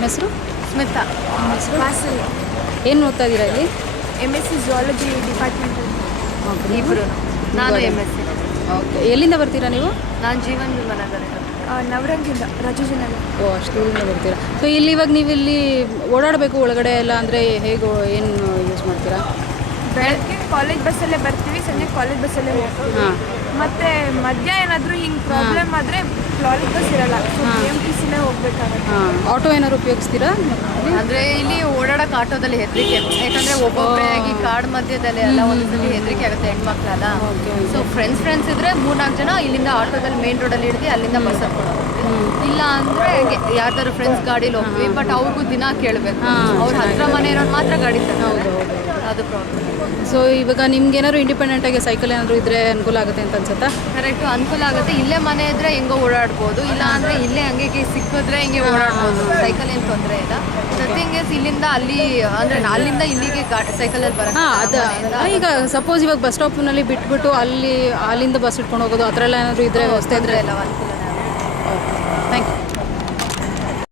ನಿಮ್ಮ ಹೆಸರು? ಸ್ಮಿತಾ. ನಿಮ್ಮ ಹೆಸರು? ವಾಸಲ್. ಏನು ಓದ್ತಾ ಇದ್ದೀರಾ ಇಲ್ಲಿ? MSc zoology department. ಓಕೆ. ಇಬ್ಬರು. ನಾನು MSc. ಓಕೆ. ಎಲ್ಲಿಂದ ಬರ್ತೀರಾ ನೀವು? ನಾನು ಜೀವನ್ ವಿಮಾನದಲ್ಲಿ. ನವರಂಗಿಂದ ರಾಜಾಜಿನಗರ. ಓ, ಅಷ್ಟು ದೂರದಿಂದ ಬರ್ತೀರಾ. ಸೊ ಇಲ್ಲಿ ಇವಾಗ ನೀವು ಇಲ್ಲಿ ಓಡಾಡಬೇಕು ಒಳಗಡೆ ಎಲ್ಲ ಅಂದರೆ ಹೇಗೆ ಏನು ಯೂಸ್ ಮಾಡ್ತೀರಾ? ಬೆಳಗ್ಗೆ ಕಾಲೇಜ್ ಬಸ್ಸಲ್ಲೇ ಬರ್ತೀವಿ, ಸಂಜೆ ಕಾಲೇಜ್ ಬಸ್ಸಲ್ಲೇ ಹೋಗ್ತೀವಿ. ಹಾಂ. ಮತ್ತೆ ಮಧ್ಯ ಏನಾದರೂ ಹಿಂಗೆ ಪ್ರಾಬ್ಲಮ್ ಆದರೆ ಕಾಲೇಜ್ ಬಸ್ ಇರಲ್ಲ, ಸೊ BMTCಲೇ ಹೋಗ್ಬೇಕಾಗತ್ತೆ. ಹಾಂ. ಆಟೋ ಏನಾದ್ರು ಉಪಯೋಗಿಸ್ತೀರಾ? ಅಂದರೆ ಇಲ್ಲಿ ಓಡಾಡೋಕೆ ಆಟೋದಲ್ಲಿ ಹೆದರಿಕೆ, ಯಾಕಂದರೆ ಒಬ್ಬೊಬ್ಬರಾಗಿ ಕಾಡ್ ಮಧ್ಯದಲ್ಲಿ ಎಲ್ಲ ಒಂದ್ಸತಿ ಹೆದರಿಕೆ ಆಗುತ್ತೆ ಹೆಣ್ಮಕ್ಳೆಲ್ಲ. ಸೊ ಫ್ರೆಂಡ್ಸ್ ಇದ್ದರೆ 3-4 ಜನ ಇಲ್ಲಿಂದ ಆಟೋದಲ್ಲಿ ಮೇನ್ ರೋಡಲ್ಲಿ ಹಿಡಿದು ಅಲ್ಲಿಂದ ಬಸ್ ಹತ್ಕೊಂಡು ಹೋಗ್ತೀವಿ. ಇಲ್ಲ ಅಂದರೆ ಯಾರ್ದಾರು ಫ್ರೆಂಡ್ಸ್ ಗಾಡೀಲಿ ಹೋಗ್ತೀವಿ, ಬಟ್ ಅವ್ರಿಗೂ ದಿನ ಕೇಳಬೇಕು. ಅವ್ರ ಹತ್ರ ಮನೆ ಇರೋರು ಮಾತ್ರ ಗಾಡಿ ತಗೋತಾರೆ. ಅದು ಪ್ರಾಬ್ಲಮ್. ಸೊ ಇವಾಗ ನಿಮ್ಗೆ ಏನಾದ್ರು ಇಂಡಿಪೆಂಡೆಂಟಾಗಿ ಸೈಕಲ್ ಏನಾದರೂ ಇದ್ದರೆ ಅನುಕೂಲ ಆಗುತ್ತೆ ಅಂತ ಅನ್ಸುತ್ತಾ? ಕರೆಕ್ಟು, ಅನುಕೂಲ ಆಗುತ್ತೆ. ಇಲ್ಲೇ ಮನೆ ಇದ್ದರೆ ಹೆಂಗೋ ಓಡಾಡ್ಬೋದು, ಇಲ್ಲ ಅಂದರೆ ಇಲ್ಲೇ ಹಂಗೆ ಸಿಕ್ಕಿದ್ರೆ ಹಿಂಗೆ ಓಡಾಡ್ಬೋದು. ಸೈಕಲ್ ಏನು ತೊಂದರೆ ಇಲ್ಲ. ನಥಿಂಗ್ ಇಸ್ ಇಲ್ಲಿಂದ ಅಲ್ಲಿ ಅಂದರೆ ಅಲ್ಲಿಂದ ಇಲ್ಲಿಗೆ ಸೈಕಲಲ್ಲಿ ಬರೋದು. ಹಾಂ, ಅದು ಈಗ ಸಪೋಸ್ ಇವಾಗ ಬಸ್ ಸ್ಟಾಪ್ನಲ್ಲಿ ಬಿಟ್ಬಿಟ್ಟು ಅಲ್ಲಿಂದ ಬಸ್ ಇಟ್ಕೊಂಡು ಹೋಗೋದು ಆ ಥರ ಎಲ್ಲ ಏನಾದರೂ ಇದ್ದರೆ ವ್ಯವಸ್ಥೆ ಇದ್ದರೆ ಎಲ್ಲ ಅನುಕೂಲನೇ ಆಗುತ್ತೆ. Thank you.